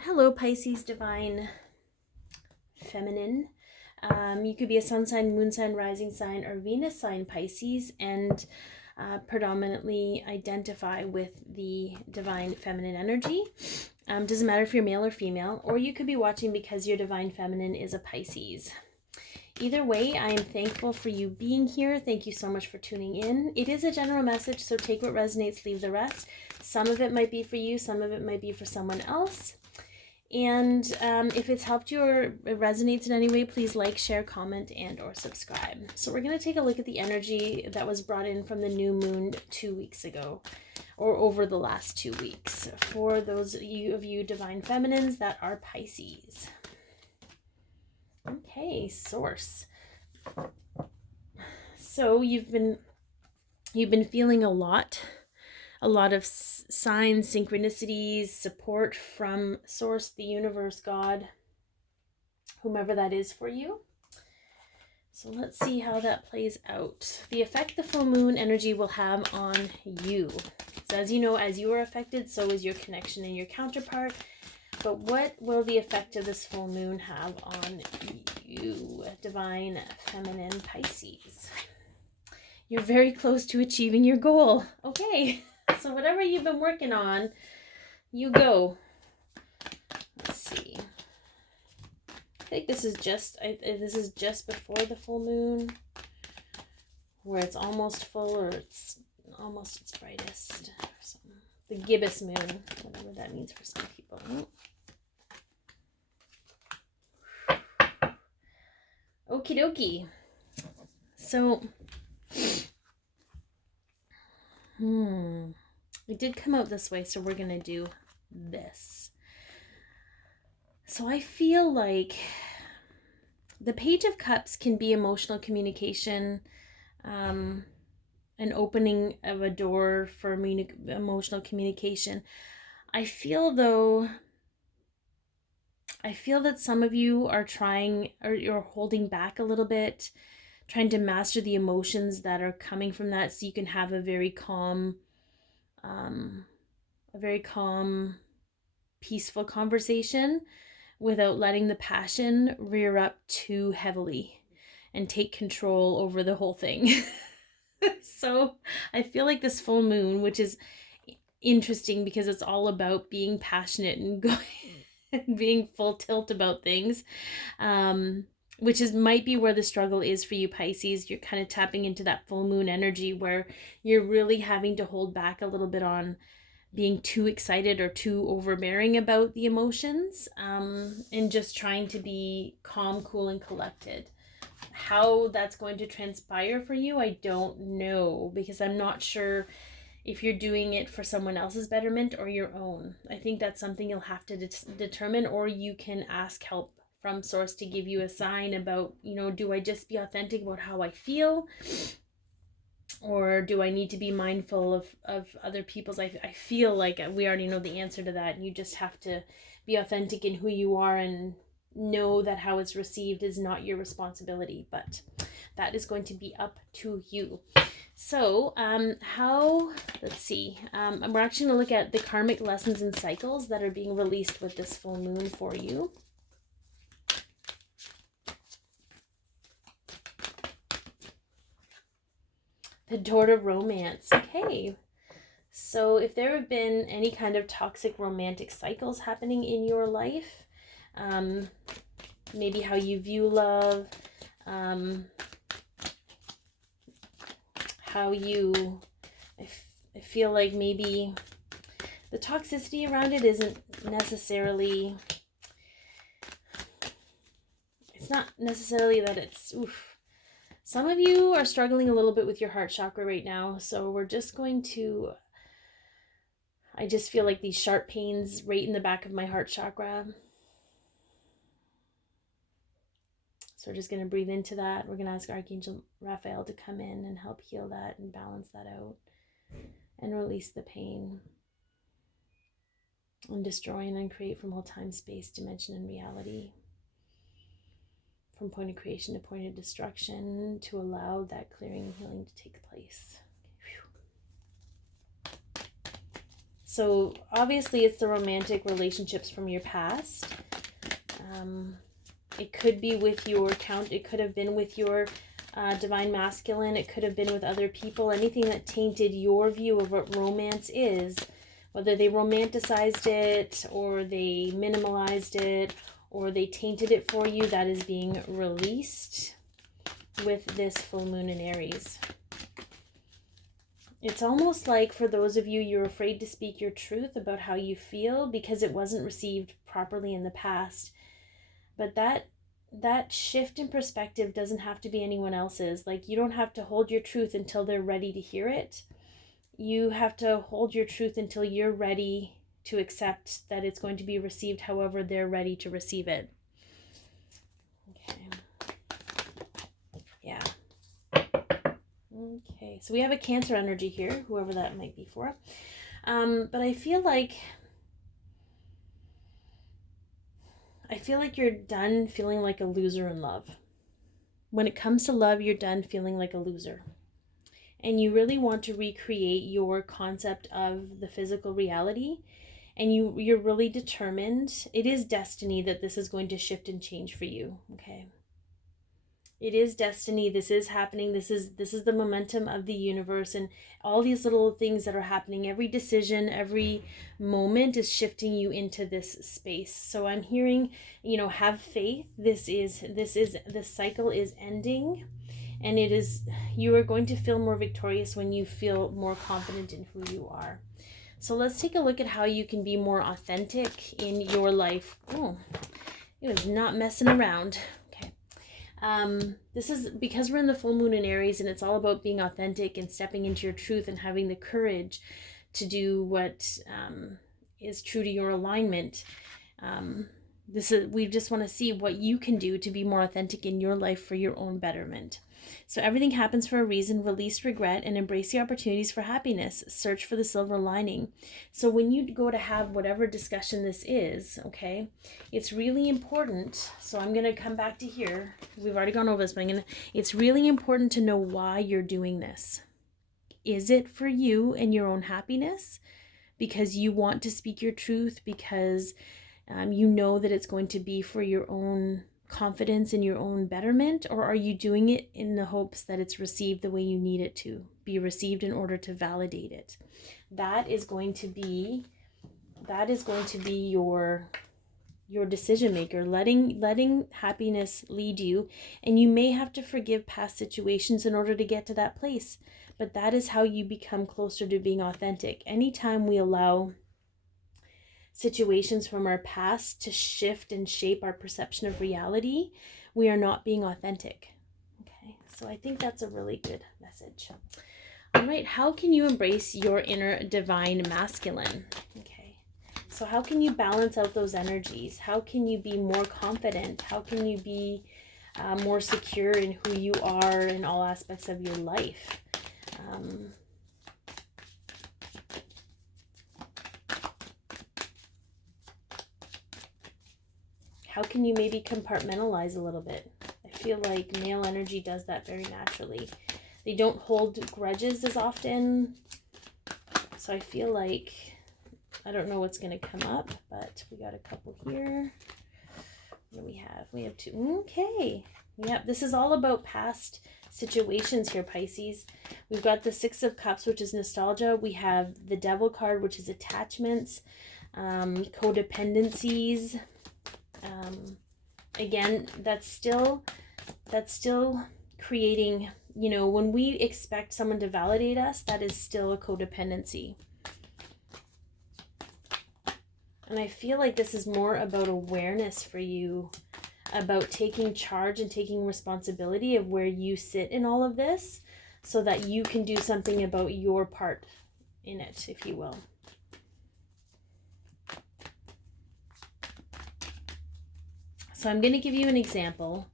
Hello, Pisces, divine feminine. You could be a sun sign, moon sign, rising sign, or Venus sign Pisces, and predominantly identify with the divine feminine energy. Doesn't matter if you're male or female, or you could be watching because your divine feminine is a Pisces. Either way, I am thankful for you being here. Thank you so much for tuning in. It is a general message, so take what resonates, leave the rest. Some of it might be for you, some of it might be for someone else. And if it's helped you or it resonates in any way, please like, share, comment, and or subscribe. So we're going to take a look at the energy that was brought in from the new moon 2 weeks ago, or over the last 2 weeks, for those of you divine feminines that are Pisces. Okay, source. So you've been feeling a lot of signs, synchronicities, support from source, the universe, God, whomever that is for you. So let's see how that plays out. The effect the full moon energy will have on you. So as you know, as you are affected, so is your connection and your counterpart. But what will the effect of this full moon have on you, divine feminine Pisces? You're very close to achieving your goal. Okay, so whatever you've been working on, you go. Let's see. I think this is just before the full moon, where it's almost full or it's almost its brightest. The gibbous moon, whatever that means for some people. Okie dokie. So, it did come out this way, so we're going to do this. So I feel like the Page of Cups can be emotional communication, an opening of a door for emotional communication. I feel that some of you are trying, or you're holding back a little bit, trying to master the emotions that are coming from that, so you can have a very calm, peaceful conversation without letting the passion rear up too heavily and take control over the whole thing. So I feel like this full moon, which is interesting because it's all about being passionate and going and being full tilt about things, which might be where the struggle is for you, Pisces. You're kind of tapping into that full moon energy where you're really having to hold back a little bit on being too excited or too overbearing about the emotions, and just trying to be calm, cool, and collected. How that's going to transpire for you, I don't know, because I'm not sure if you're doing it for someone else's betterment or your own. I think that's something you'll have to determine, or you can ask help from source to give you a sign about, do I just be authentic about how I feel? Or do I need to be mindful of other people's? I feel like we already know the answer to that. You just have to be authentic in who you are and know that how it's received is not your responsibility, but that is going to be up to you. So let's see. We're actually going to look at the karmic lessons and cycles that are being released with this full moon for you. The door to romance. Okay. So if there have been any kind of toxic romantic cycles happening in your life, maybe how you view love, how you, I feel like maybe the toxicity around it isn't necessarily, it's not necessarily that it's, Some of you are struggling a little bit with your heart chakra right now, so we're just going to, I just feel like these sharp pains right in the back of my heart chakra. So we're just going to breathe into that. We're going to ask Archangel Raphael to come in and help heal that and balance that out and release the pain and destroy and uncreate from all time, space, dimension, and reality. From point of creation to point of destruction, to allow that clearing and healing to take place. So obviously it's the romantic relationships from your past. It could be with your it could have been with your divine masculine. It could have been with other people. Anything that tainted your view of what romance is, whether they romanticized it or they minimalized it or they tainted it for you, that is being released with this full moon in Aries. It's almost like for those of you, you're afraid to speak your truth about how you feel because it wasn't received properly in the past. But that shift in perspective doesn't have to be anyone else's. Like, you don't have to hold your truth until they're ready to hear it. You have to hold your truth until you're ready to accept that it's going to be received however they're ready to receive it. Okay. Yeah. Okay, so we have a Cancer energy here, whoever that might be for. But I feel like you're done feeling like a loser in love. When it comes to love, you're done feeling like a loser. And you really want to recreate your concept of the physical reality. And you're really determined. It is destiny that this is going to shift and change for you, okay? It is destiny. This is happening. This is the momentum of the universe, and all these little things that are happening. Every decision, every moment is shifting you into this space. So I'm hearing, have faith. This cycle is ending, and you are going to feel more victorious when you feel more confident in who you are. So let's take a look at how you can be more authentic in your life. Oh, it was not messing around. This is because we're in the full moon in Aries, and it's all about being authentic and stepping into your truth and having the courage to do what is true to your alignment. We just want to see what you can do to be more authentic in your life for your own betterment. So everything happens for a reason. Release regret and embrace the opportunities for happiness. Search for the silver lining. So when you go to have whatever discussion this is, okay, it's really important. So I'm going to come back to here. We've already gone over this, but it's really important to know why you're doing this. Is it for you and your own happiness? Because you want to speak your truth, because you know that it's going to be for your own confidence in your own betterment? Or are you doing it in the hopes that it's received the way you need it to be received in order to validate it? That is going to be your decision maker, letting happiness lead you. And you may have to forgive past situations in order to get to that place, but that is how you become closer to being authentic. Anytime we allow situations from our past to shift and shape our perception of reality, we are not being authentic. Okay, so I think that's a really good message. All right, how can you embrace your inner divine masculine? Okay, so how can you balance out those energies? How can you be more confident? How can you be more secure in who you are in all aspects of your life? How can you maybe compartmentalize a little bit? I feel like male energy does that very naturally. They don't hold grudges as often. So I feel like, I don't know what's going to come up, but we got a couple here. What do we have? We have two. Okay. Yep, this is all about past situations here, Pisces. We've got the Six of Cups, which is nostalgia. We have the Devil card, which is attachments, codependencies. Again, that's still creating, when we expect someone to validate us, that is still a codependency. And I feel like this is more about awareness for you, about taking charge and taking responsibility of where you sit in all of this, so that you can do something about your part in it, if you will. So I'm going to give you an example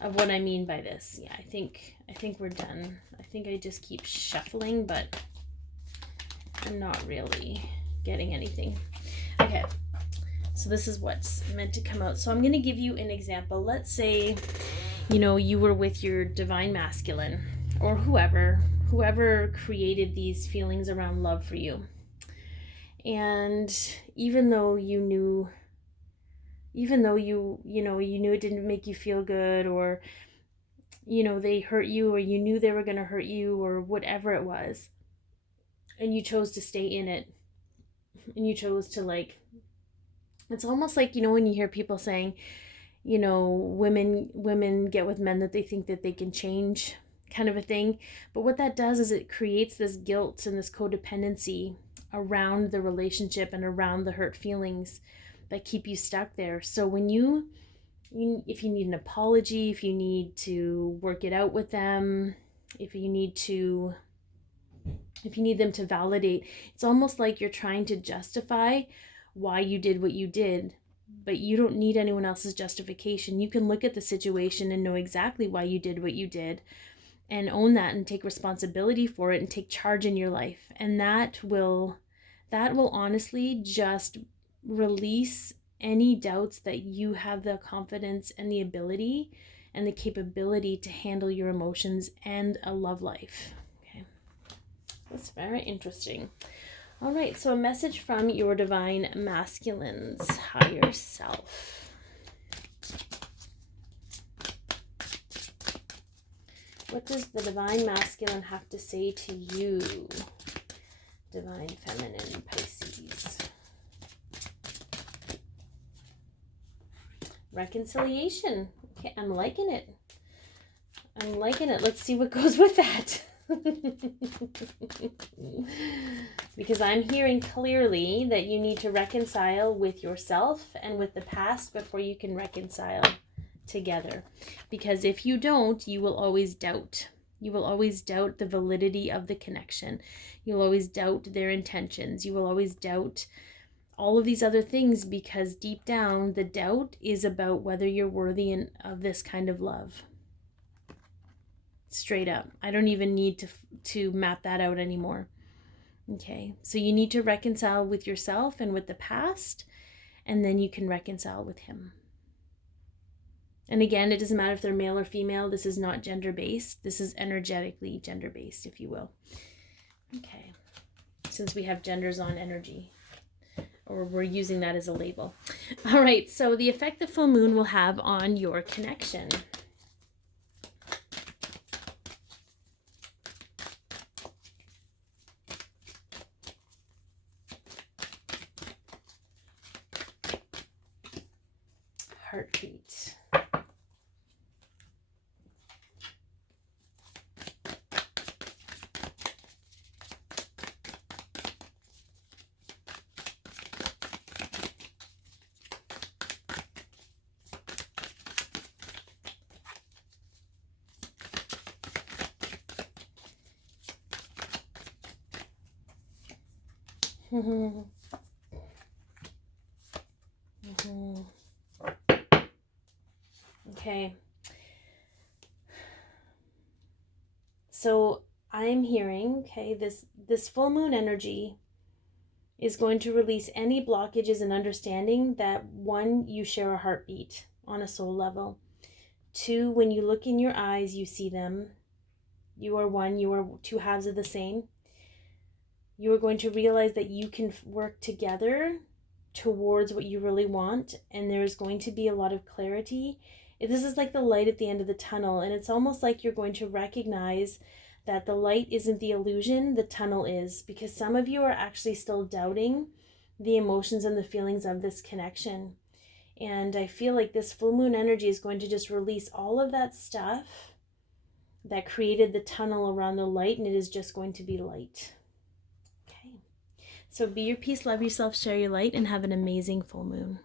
of what I mean by this. Yeah, I think we're done. I think I just keep shuffling, but I'm not really getting anything. Okay, so this is what's meant to come out. So I'm going to give you an example. Let's say, you were with your divine masculine, or whoever created these feelings around love for you. And even though you knew it didn't make you feel good, or they hurt you, or you knew they were going to hurt you, or whatever it was, and you chose to stay in it, and you chose to, like, it's almost like, when you hear people saying, women get with men that they think that they can change, kind of a thing. But what that does is it creates this guilt and this codependency around the relationship and around the hurt feelings that keep you stuck there. So when if you need an apology, if you need to work it out with them, if you need them to validate, it's almost like you're trying to justify why you did what you did, but you don't need anyone else's justification. You can look at the situation and know exactly why you did what you did, and own that and take responsibility for it and take charge in your life. And that will honestly just release any doubts that you have the confidence and the ability and the capability to handle your emotions and a love life. Okay. That's very interesting. All right, so a message from your divine masculine's higher self. What does the divine masculine have to say to you, divine feminine Pisces? Reconciliation. Okay, I'm liking it. Let's see what goes with that. Because I'm hearing clearly that you need to reconcile with yourself and with the past before you can reconcile together. Because if you don't, you will always doubt. You will always doubt the validity of the connection. You will always doubt their intentions. You will always doubt all of these other things, because deep down, the doubt is about whether you're worthy of this kind of love. Straight up. I don't even need to map that out anymore. Okay, so you need to reconcile with yourself and with the past, and then you can reconcile with him. And again, it doesn't matter if they're male or female. This is not gender-based. This is energetically gender-based, if you will. Okay, since we have genders on energy, or we're using that as a label. All right, so the effect the full moon will have on your connection. Heartbeat. Okay. So I'm hearing, okay, this full moon energy is going to release any blockages and understanding that, one, you share a heartbeat on a soul level. Two, when you look in your eyes, you see them. You are one, you are two halves of the same. You are going to realize that you can work together towards what you really want, and there's going to be a lot of clarity. This is like the light at the end of the tunnel, and it's almost like you're going to recognize that the light isn't the illusion, the tunnel is, because some of you are actually still doubting the emotions and the feelings of this connection. And I feel like this full moon energy is going to just release all of that stuff that created the tunnel around the light, and it is just going to be light. Okay. So be your peace, love yourself, share your light, and have an amazing full moon.